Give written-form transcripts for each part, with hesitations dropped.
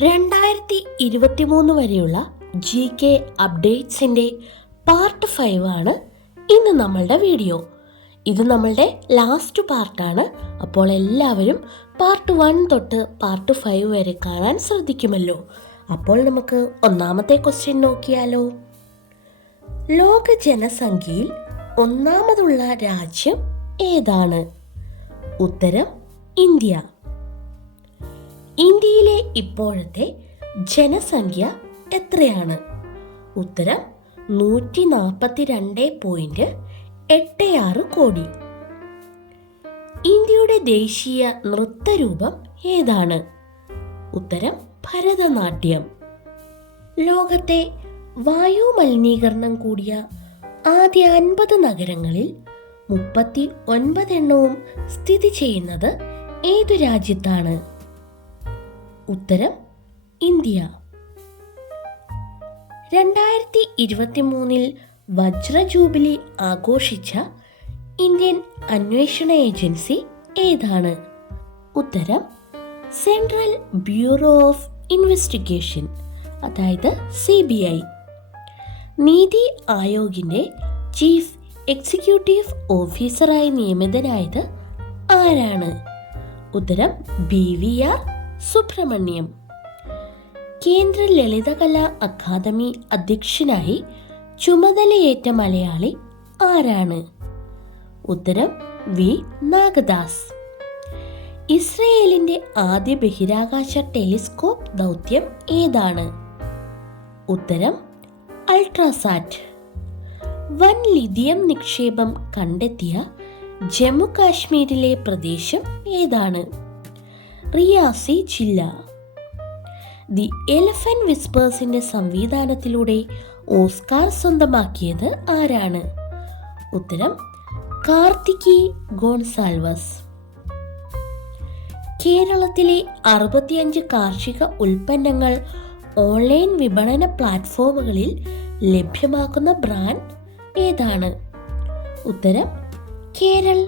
2023 വരെയുള്ള GK അപ്ഡേറ്റ്സിൻ്റെ part 5 ആണ് ഇന്ന് നമ്മളുടെ വീഡിയോ. ഇത് നമ്മളുടെ ലാസ്റ്റ് പാർട്ടാണ്. അപ്പോൾ എല്ലാവരും പാർട്ട് 1 തൊട്ട് പാർട്ട് 5 വരെ കാണാൻ ശ്രദ്ധിക്കുമല്ലോ. അപ്പോൾ നമുക്ക് ഒന്നാമത്തെ ക്വസ്റ്റ്യൻ നോക്കിയാലോ. ലോക ജനസംഖ്യയിൽ ഒന്നാമതുള്ള രാജ്യം ഏതാണ്? ഉത്തരം ഇന്ത്യ. ഇന്ത്യയിലെ ഇപ്പോഴത്തെ ജനസംഖ്യ എത്രയാണ്? ഉത്തരം 142.86 കോടി. ഇന്ത്യയുടെ ദേശീയ നൃത്തരൂപം ഏതാണ്? ഉത്തരം ഭരതനാട്യം. ലോകത്തെ വായു മലിനീകരണം കൂടിയ ആദ്യ 50 നഗരങ്ങളിൽ 39 എണ്ണവും സ്ഥിതി ചെയ്യുന്നത് ഏതു രാജ്യത്താണ്? ഉത്തരം ഇന്ത്യ. 2023 വജ്ര ജൂബിലി ആഘോഷിച്ച ഇന്ത്യൻ അന്വേഷണ ഏജൻസി ഏതാണ്? ഉത്തരം സെൻട്രൽ ബ്യൂറോ ഓഫ് ഇൻവെസ്റ്റിഗേഷൻ, അതായത് CBI. നീതി ആയോഗിൻ്റെ ചീഫ് എക്സിക്യൂട്ടീവ് ഓഫീസറായി നിയമിതനായത് ആരാണ്? ഉത്തരം BVR സുബ്രഹ്മണ്യം. കേന്ദ്ര ലളിതകലാ അക്കാദമി അധ്യക്ഷനായി ചുമതലയേറ്റ മലയാളി ആരാണ്? ഉത്തരം V. നാഗദാസ്. ഇസ്രയേലിന്റെ ആദ്യ ബഹിരാകാശ ടെലിസ്കോപ്പ് ദൗത്യം ഏതാണ്? ഉത്തരം അൾട്രാസാറ്റ്. വൻ ലിഥിയം നിക്ഷേപം കണ്ടെത്തിയ ജമ്മു കാശ്മീരിലെ പ്രദേശം ഏതാണ്? റിയാസി ജില്ല. ദി എലിഫന്റ് വിസ്പേഴ്സിന്റെ സംവിധാനത്തിലൂടെ ഓസ്കാർ സ്വന്തമാക്കിയത് ആരാണ്? ഉത്തരം കാർത്തികി ഗോൺസാൽവസ്. കേരളത്തിലെ 65 കാർഷിക ഉൽപ്പന്നങ്ങൾ ഓൺലൈൻ വിപണന പ്ലാറ്റ്ഫോമുകളിൽ ലഭ്യമാക്കുന്ന ബ്രാൻഡ് ഏതാണ്? ഉത്തരം കേരൾ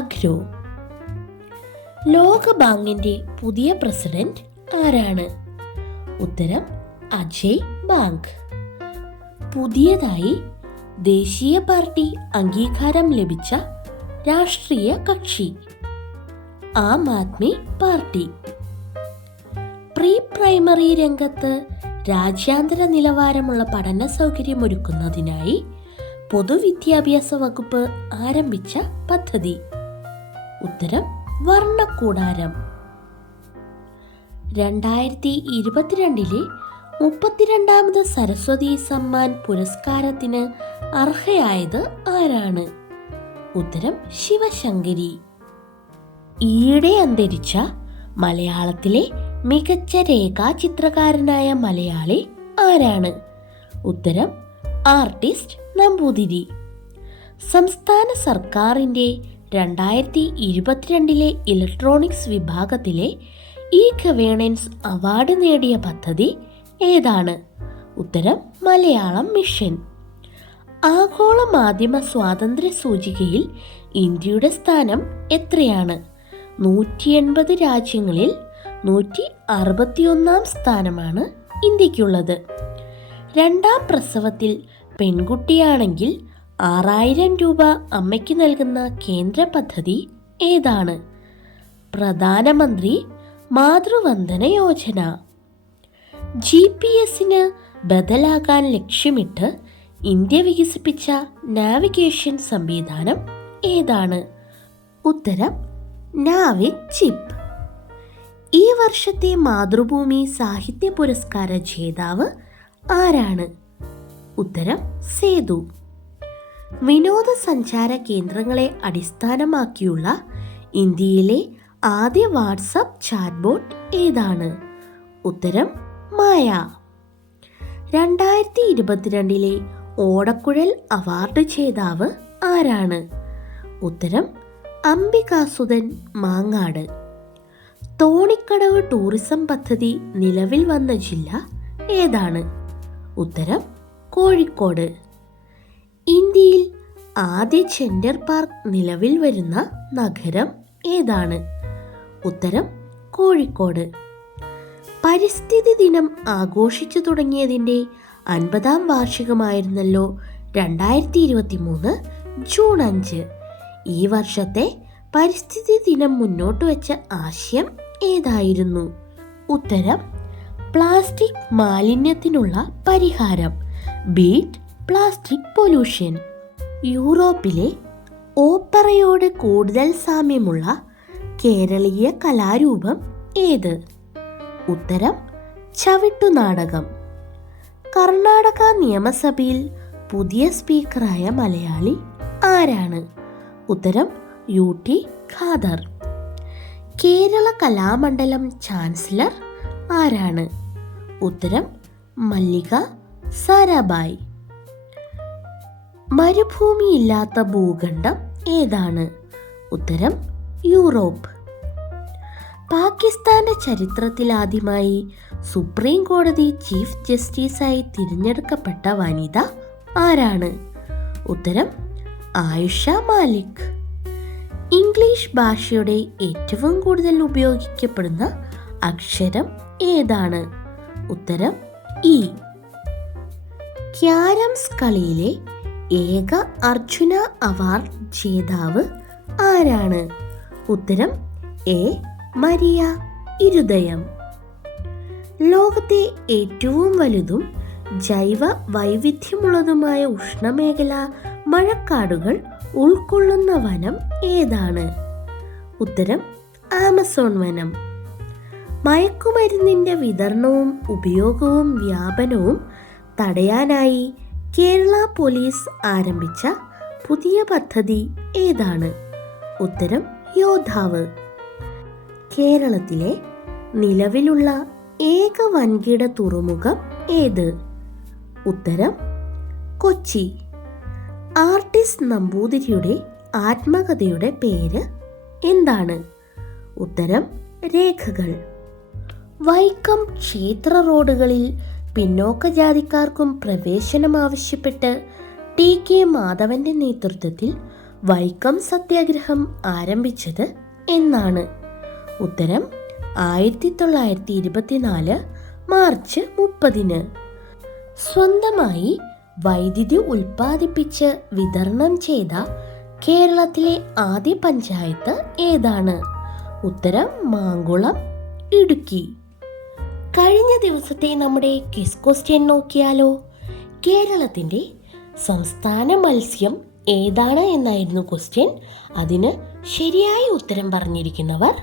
അഗ്രോ. ലോകബാങ്കിന്റെ പുതിയ പ്രസിഡന്റ് ആരാണ്? ഉത്തരം അജയ് ബാങ്ക്. പുതിയതായി ദേശീയ പാർട്ടി അംഗീകാരം ലഭിച്ച രാഷ്ട്രീയ കക്ഷി Aam Aadmi party. Pre primary രംഗത്ത് രാജ്യാന്തര നിലവാരമുള്ള പഠന സൗകര്യമൊരുക്കുന്നതിനായി പൊതുവിദ്യാഭ്യാസ വകുപ്പ് ആരംഭിച്ച പദ്ധതി? ഉത്തരം വർണ്ണക്കൂടാരം. 2022 32ാമത് സരസ്വതി സമ്മാൻ പുരസ്കാരത്തിന് അർഹയായത് ആരാണ്? ഉത്തരം ശിവശങ്കരി. ഈയിടെ അന്തരിച്ച മലയാളത്തിലെ മികച്ച രേഖാചിത്രകാരനായ മലയാളി ആരാണ്? ഉത്തരം ആർട്ടിസ്റ്റ് നമ്പൂതിരി. സംസ്ഥാന സർക്കാരിൻ്റെ 2022 ഇലക്ട്രോണിക്സ് വിഭാഗത്തിലെ ഗവേണൻസ് അവാർഡ് നേടിയ പദ്ധതി ഏതാണ്? ഉത്തരം മലയാളം മിഷൻ. ആഗോള മാധ്യമ സ്വാതന്ത്ര്യ സൂചികയിൽ ഇന്ത്യയുടെ സ്ഥാനം എത്രയാണ്? 180 രാജ്യങ്ങളിൽ 161 സ്ഥാനമാണ് ഇന്ത്യക്കുള്ളത്. രണ്ടാം പ്രസവത്തിൽ പെൺകുട്ടിയാണെങ്കിൽ 6000 രൂപ അമ്മയ്ക്ക് നൽകുന്ന കേന്ദ്ര പദ്ധതി ഏതാണ്? പ്രധാനമന്ത്രി മാതൃവന്ദന യോജന. GPS-ന് ബദലാകാൻ ലക്ഷ്യമിട്ട് ഇന്ത്യ വികസിപ്പിച്ച നാവിഗേഷൻ സംവിധാനം ഏതാണ്? ഉത്തരം നാവിക് ചിപ്പ്. ഈ വർഷത്തെ മാതൃഭൂമി സാഹിത്യ പുരസ്കാര ജേതാവ് ആരാണ്? ഉത്തരം സേതു. വിനോദസഞ്ചാര കേന്ദ്രങ്ങളെ അടിസ്ഥാനമാക്കിയുള്ള ഇന്ത്യയിലെ ആദ്യ വാട്സാപ്പ് ചാറ്റ്ബോട്ട് ഏതാണ്? ഉത്തരം മായ. 2022 ഓടക്കുഴൽ അവാർഡ് ജേതാവ് ആരാണ്? ഉത്തരം അംബികാസുധൻ മാങ്ങാട്. തോണിക്കടവ് ടൂറിസം പദ്ധതി നിലവിൽ വന്ന ജില്ല ഏതാണ്? ഉത്തരം കോഴിക്കോട്. ഇന്ത്യയിൽ ആദ്യ ജെൻഡർ പാർക്ക് നിലവിൽ വരുന്ന നഗരം ഏതാണ്? ഉത്തരം കോഴിക്കോട്. പരിസ്ഥിതി ദിനം ആഘോഷിച്ചു തുടങ്ങിയതിൻ്റെ 50-ാം വാർഷികമായിരുന്നല്ലോ 2023 ജൂൺ 5. ഈ വർഷത്തെ പരിസ്ഥിതി ദിനം മുന്നോട്ട് വെച്ച ആശയം ഏതായിരുന്നു? ഉത്തരം പ്ലാസ്റ്റിക് മാലിന്യത്തിനുള്ള പരിഹാരം, ബീറ്റ് പ്ലാസ്റ്റിക് പൊല്യൂഷൻ. യൂറോപ്പിലെ ഓപ്പറയോട് കൂടുതൽ സാമ്യമുള്ള കേരളീയ കലാരൂപം ഏത്? ഉത്തരം ചവിട്ടുനാടകം. കർണാടക നിയമസഭയിൽ പുതിയ സ്പീക്കറായ മലയാളി ആരാണ്? ഉത്തരം UT ഖാദർ. കേരള കലാമണ്ഡലം ചാൻസലർ ആരാണ്? ഉത്തരം മല്ലിക സാരാഭായ്. മരുഭൂമിയില്ലാത്ത ഭൂഖണ്ഡം ഏതാണ്? ഉത്തരം യൂറോപ്പ്. പാകിസ്ഥാന്റെ ചരിത്രത്തിലാദ്യമായി സുപ്രീം കോടതി ചീഫ് ജസ്റ്റിസായി തിരഞ്ഞെടുക്കപ്പെട്ട വനിത ആരാണ്? ഉത്തരം ആയിഷ മാലിക്. ഇംഗ്ലീഷ് ഭാഷയുടെ ഏറ്റവും കൂടുതൽ ഉപയോഗിക്കപ്പെടുന്ന അക്ഷരം ഏതാണ്? ഉത്തരം ഇ. ക്യാരംസ് കളിയിലെ ഏക അർജുന അവാർഡ് ജേതാവ് ആരാണ്? ഉത്തരം എ. മരിയ ഇരുദയം. ലോകത്തെ ഏറ്റവും വലുതും ജൈവ വൈവിധ്യമുള്ളതുമായ ഉഷ്ണമേഖല മഴക്കാടുകൾ ഉൾക്കൊള്ളുന്ന വനം ഏതാണ്? ഉത്തരം ആമസോൺ വനം. മയക്കുമരുന്നിൻ്റെ വിതരണവും ഉപയോഗവും വ്യാപനവും തടയാനായി കേരള പോലീസ് ആരംഭിച്ച പുതിയ പദ്ധതി ഏതാണ്? ഉത്തരം യോദ്ധാവ്. കേരളത്തിലെ നിലവിലുള്ള ഏക വൻകിട തുറമുഖം ഏത്? ഉത്തരം കൊച്ചി. ആർട്ടിസ്റ്റ് നമ്പൂതിരിയുടെ ആത്മകഥയുടെ പേര് എന്താണ്? ഉത്തരം രേഖകൾ. വൈക്കം ക്ഷേത്ര റോഡുകളിൽ പിന്നോക്ക ജാതിക്കാർക്കും പ്രവേശനം ആവശ്യപ്പെട്ട് TK മാധവന്റെ നേതൃത്വത്തിൽ വൈക്കം സത്യാഗ്രഹം ആരംഭിച്ചത് എന്നാണ്? ഉത്തരം 1924 മാർച്ച് 30. സ്വന്തമായി വൈദ്യുതി ഉൽപ്പാദിപ്പിച്ച് വിതരണം ചെയ്ത കേരളത്തിലെ ആദ്യ പഞ്ചായത്ത് ഏതാണ്? ഉത്തരം മാങ്കുളം, ഇടുക്കി. കഴിഞ്ഞ ദിവസത്തെ നമ്മുടെ ക്വിസ് ക്വസ്റ്റ്യൻ നോക്കിയാലോ? കേരളത്തിൻ്റെ സംസ്ഥാന മത്സ്യം ഏതാണ് എന്നായിരുന്നു ക്വസ്റ്റ്യൻ. അതിന് ശരിയായ ഉത്തരം പറഞ്ഞിരിക്കുന്നവർ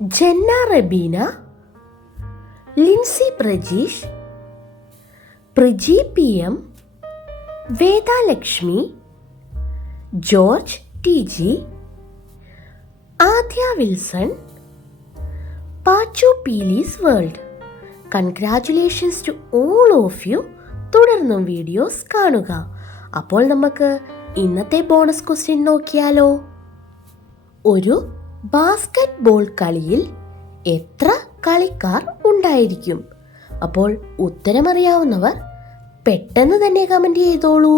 Janna Rabeena, Lincy Prajeesh, Priji PM, Vedalakshmi, George TG, Adya Wilson, Pachu Peelis world. Congratulations to all of you. തുടർന്നും വീഡിയോസ് കാണുക. അപ്പോൾ നമുക്ക് ഇന്നത്തെ ബോണസ് ക്വസ്റ്റ്യൻ നോക്കിയാലോ? ഒരു ബാസ്കറ്റ് ബോൾ കളിയിൽ എത്ര കളിക്കാർ ഉണ്ടായിരിക്കും? അപ്പോൾ ഉത്തരമറിയാവുന്നവർ പെട്ടെന്ന് തന്നെ കമൻറ്റ് ചെയ്തോളൂ.